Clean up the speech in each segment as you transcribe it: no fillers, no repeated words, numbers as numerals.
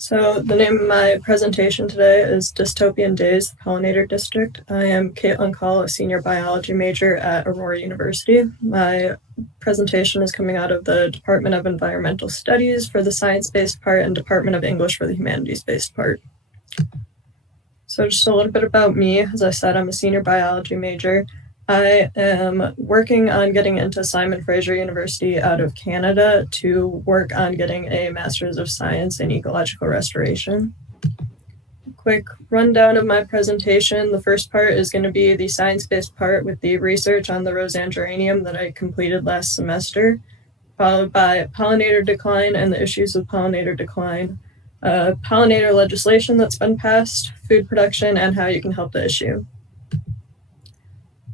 So the name of my presentation today is Dystopian Days, the Pollinator District. I am Caitlin Call, a senior biology major at Aurora University. My presentation is coming out of the Department of Environmental Studies for the science-based part and Department of English for the humanities-based part. So just a little bit about me. As I said, I'm a senior biology major. I am working on getting into Simon Fraser University out of Canada to work on getting a Master's of Science in Ecological Restoration. Quick rundown of my presentation. The first part is going to be the science-based part with the research on the Roseanne geranium that I completed last semester, followed by pollinator decline and the issues of pollinator decline, pollinator legislation that's been passed, food production, and how you can help the issue.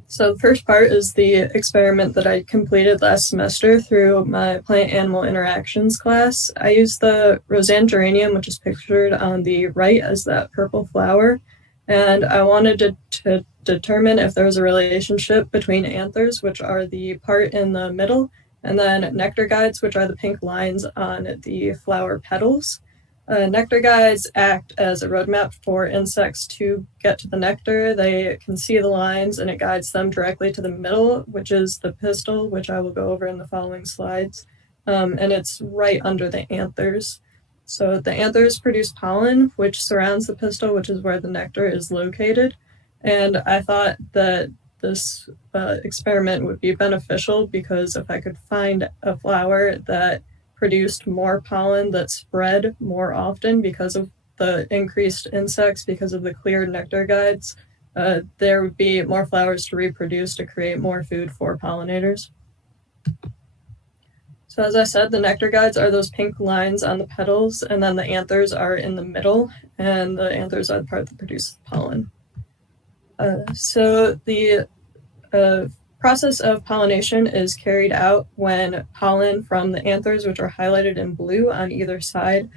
So the first part is the experiment that I completed last semester through my plant-animal interactions class. I used the Roseanne geranium, which is pictured on the right as that purple flower, and I wanted to determine if there was a relationship between anthers, which are the part in the middle, and then nectar guides, which are the pink lines on the flower petals. Nectar guides act as a roadmap for insects to get to the nectar. They can see the lines and it guides them directly to the middle, which is the pistil, which I will go over in the following slides. And it's right under the anthers. So the anthers produce pollen, which surrounds the pistil, which is where the nectar is located. And I thought that this experiment would be beneficial because if I could find a flower that produced more pollen that spread more often because of the increased insects, because of the clear nectar guides, there would be more flowers to reproduce to create more food for pollinators. So as I said, the nectar guides are those pink lines on the petals, and then the anthers are in the middle, and the anthers are the part that produces pollen. So the process of pollination is carried out when pollen from the anthers, which are highlighted in blue on either side,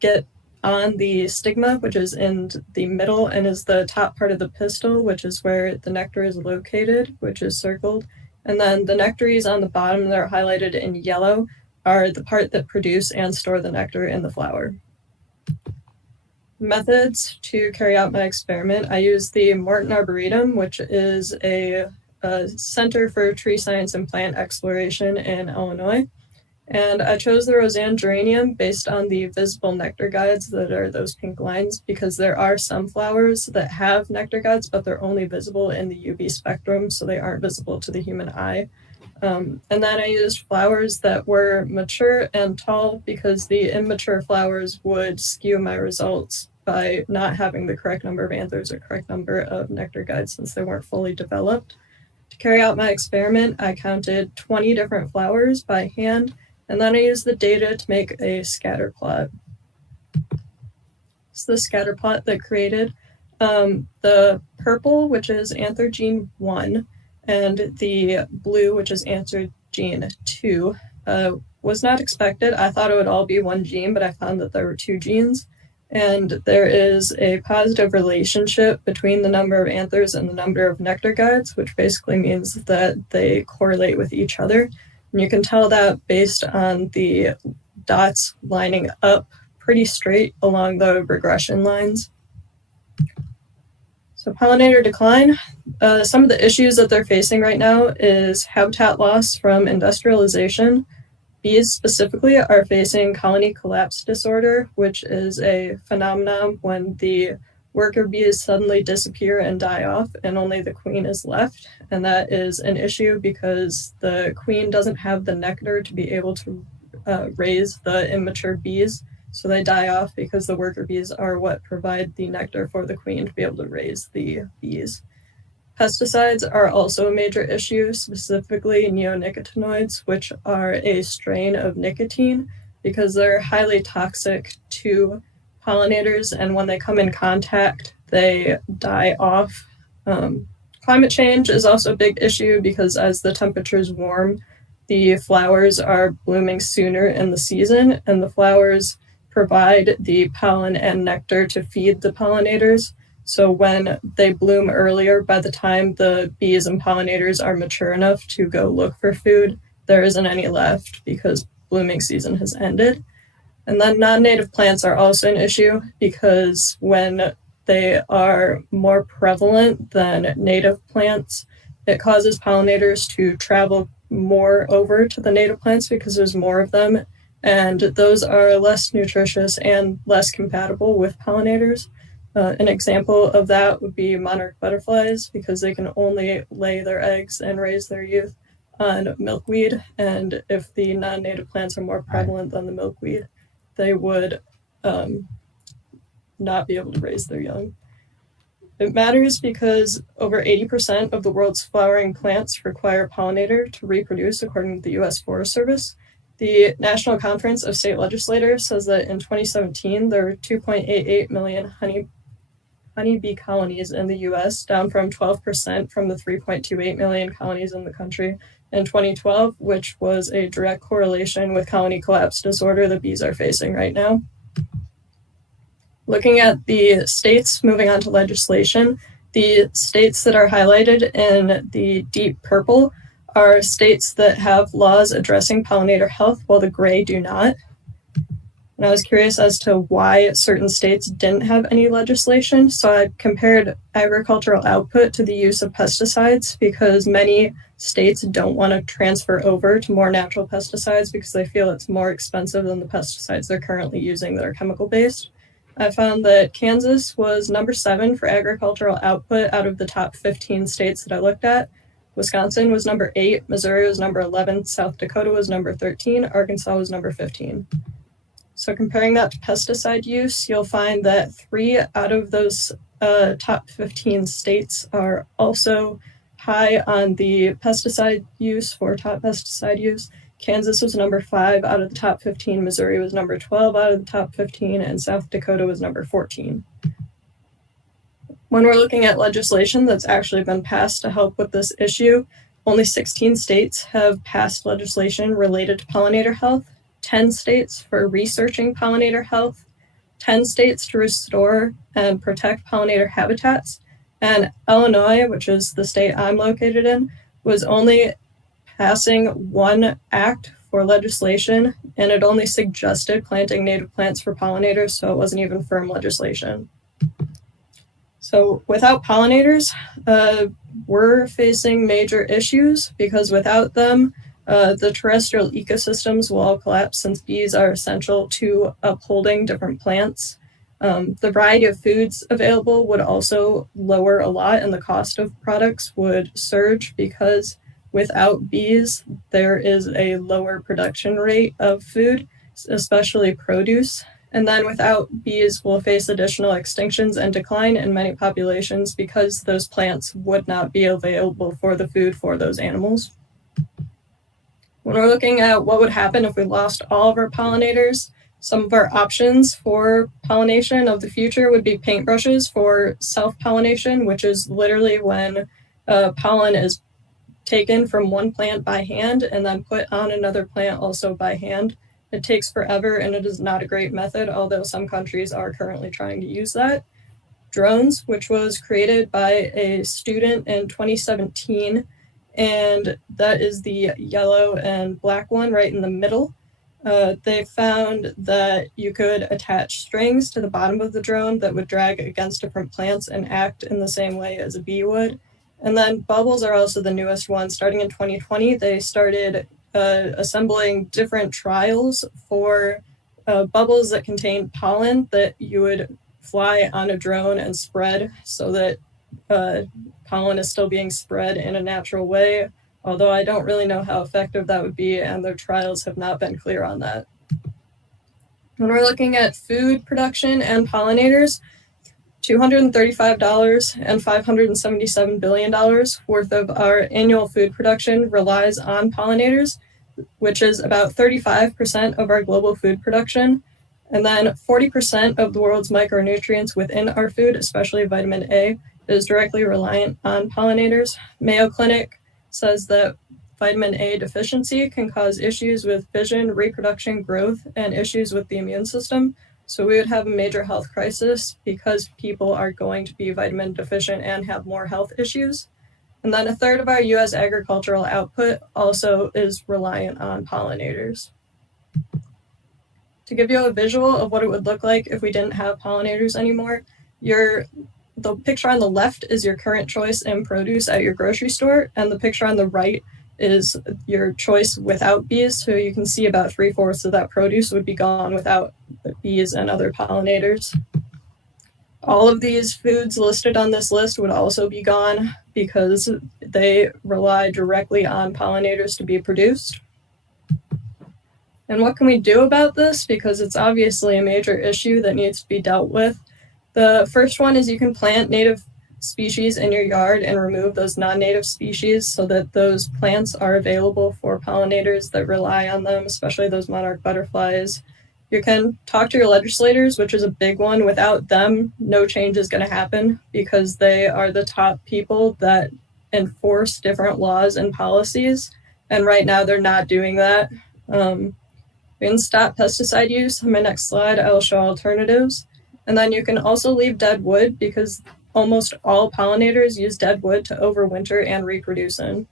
get on the stigma, which is in the middle and is the top part of the pistil, which is where the nectar is located, which is circled. And then the nectaries on the bottom that are highlighted in yellow are the part that produce and store the nectar in the flower. Methods to carry out my experiment. I used the Morton Arboretum, which is a center for tree science and plant exploration in Illinois. And I chose the Roseanne geranium based on the visible nectar guides that are those pink lines, because there are some flowers that have nectar guides, but they're only visible in the UV spectrum, so they aren't visible to the human eye. And then I used flowers that were mature and tall because the immature flowers would skew my results by not having the correct number of anthers or correct number of nectar guides since they weren't fully developed. To carry out my experiment, I counted 20 different flowers by hand, and then I used the data to make a scatter plot. It's the scatter plot that created the purple, which is anther gene 1, and the blue, which is anther gene 2, was not expected. I thought it would all be one gene, but I found that there were 2 genes. And there is a positive relationship between the number of anthers and the number of nectar guides, which basically means that they correlate with each other. And you can tell that based on the dots lining up pretty straight along the regression lines. So pollinator decline, some of the issues that they're facing right now is habitat loss from industrialization. Bees specifically are facing colony collapse disorder, which is a phenomenon when the worker bees suddenly disappear and die off and only the queen is left. And that is an issue because the queen doesn't have the nectar to be able to raise the immature bees. So they die off because the worker bees are what provide the nectar for the queen to be able to raise the bees. Pesticides are also a major issue, specifically neonicotinoids, which are a strain of nicotine because they're highly toxic to pollinators, and when they come in contact, they die off. Climate change is also a big issue because as the temperatures warm, the flowers are blooming sooner in the season, and the flowers provide the pollen and nectar to feed the pollinators. So when they bloom earlier, by the time the bees and pollinators are mature enough to go look for food, there isn't any left because blooming season has ended. And then non-native plants are also an issue because when they are more prevalent than native plants, it causes pollinators to travel more over to the native plants because there's more of them, and those are less nutritious and less compatible with pollinators. An example of that would be monarch butterflies, because they can only lay their eggs and raise their youth on milkweed, and if the non-native plants are more prevalent than the milkweed, they would not be able to raise their young. It matters because over 80% of the world's flowering plants require a pollinator to reproduce, according to the US Forest Service. The National Conference of State Legislators says that in 2017, there were 2.88 million honeybee colonies in the US, down from 12% from the 3.28 million colonies in the country in 2012, which was a direct correlation with colony collapse disorder that bees are facing right now. Looking at the states, moving on to legislation, the states that are highlighted in the deep purple are states that have laws addressing pollinator health, while the gray do not. And I was curious as to why certain states didn't have any legislation. So I compared agricultural output to the use of pesticides, because many states don't want to transfer over to more natural pesticides because they feel it's more expensive than the pesticides they're currently using that are chemical-based. I found that Kansas was number 7 for agricultural output out of the top 15 states that I looked at. Wisconsin was number 8, Missouri was number 11, South Dakota was number 13, Arkansas was number 15. So comparing that to pesticide use, you'll find that 3 out of those top 15 states are also high on the pesticide use for top pesticide use. Kansas was number 5 out of the top 15, Missouri was number 12 out of the top 15, and South Dakota was number 14. When we're looking at legislation that's actually been passed to help with this issue, only 16 states have passed legislation related to pollinator health, 10 states for researching pollinator health, 10 states to restore and protect pollinator habitats, and Illinois, which is the state I'm located in, was only passing one act for legislation, and it only suggested planting native plants for pollinators, so it wasn't even firm legislation. So without pollinators, we're facing major issues, because without them, the terrestrial ecosystems will all collapse, since bees are essential to upholding different plants. The variety of foods available would also lower a lot, and the cost of products would surge, because without bees, there is a lower production rate of food, especially produce. And then without bees, we'll face additional extinctions and decline in many populations, because those plants would not be available for the food for those animals. When we're looking at what would happen if we lost all of our pollinators, some of our options for pollination of the future would be paintbrushes for self-pollination, which is literally when pollen is taken from one plant by hand and then put on another plant also by hand. It takes forever, and it is not a great method, although some countries are currently trying to use that. Drones, which was created by a student in 2017, and that is the yellow and black one right in the middle. They found that you could attach strings to the bottom of the drone that would drag against different plants and act in the same way as a bee would. And then bubbles are also the newest one. Starting in 2020, they started assembling different trials for bubbles that contain pollen that you would fly on a drone and spread, so that pollen is still being spread in a natural way, although I don't really know how effective that would be, and their trials have not been clear on that. When we're looking at food production and pollinators, $235 and $577 billion worth of our annual food production relies on pollinators, which is about 35% of our global food production. And then 40% of the world's micronutrients within our food, especially vitamin A, is directly reliant on pollinators. Mayo Clinic says that vitamin A deficiency can cause issues with vision, reproduction, growth, and issues with the immune system. So we would have a major health crisis because people are going to be vitamin deficient and have more health issues. And then a third of our US agricultural output also is reliant on pollinators. To give you a visual of what it would look like if we didn't have pollinators anymore, the picture on the left is your current choice in produce at your grocery store, and the picture on the right is your choice without bees. So you can see about 3/4 of that produce would be gone without bees and other pollinators. All of these foods listed on this list would also be gone because they rely directly on pollinators to be produced. And what can we do about this? Because it's obviously a major issue that needs to be dealt with. The first one is you can plant native species in your yard and remove those non-native species so that those plants are available for pollinators that rely on them, especially those monarch butterflies. You can talk to your legislators, which is a big one. Without them, no change is going to happen because they are the top people that enforce different laws and policies. And right now they're not doing that. We can stop pesticide use. On my next slide, I will show alternatives. And then you can also leave dead wood because almost all pollinators use dead wood to overwinter and reproduce in.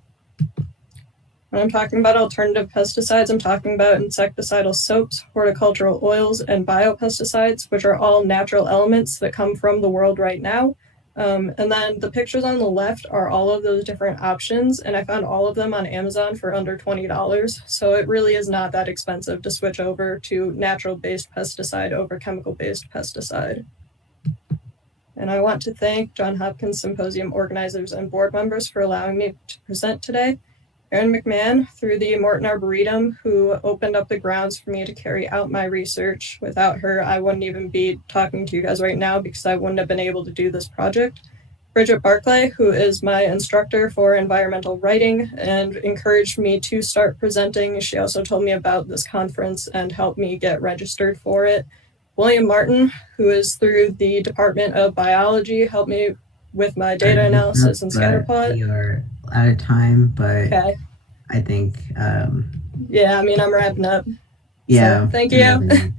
When I'm talking about alternative pesticides, I'm talking about insecticidal soaps, horticultural oils, and biopesticides, which are all natural elements that come from the world right now. And then the pictures on the left are all of those different options, and I found all of them on Amazon for under $20. So it really is not that expensive to switch over to natural-based pesticide over chemical-based pesticide. And I want to thank Johns Hopkins Symposium organizers and board members for allowing me to present today. Erin McMahon, through the Morton Arboretum, who opened up the grounds for me to carry out my research. Without her, I wouldn't even be talking to you guys right now because I wouldn't have been able to do this project. Bridget Barclay, who is my instructor for environmental writing and encouraged me to start presenting. She also told me about this conference and helped me get registered for it. William Martin, who is through the Department of Biology, helped me with my data analysis and scatterplot. We are out of time, but okay. I think yeah, I mean, I'm wrapping up. Yeah. So, thank you.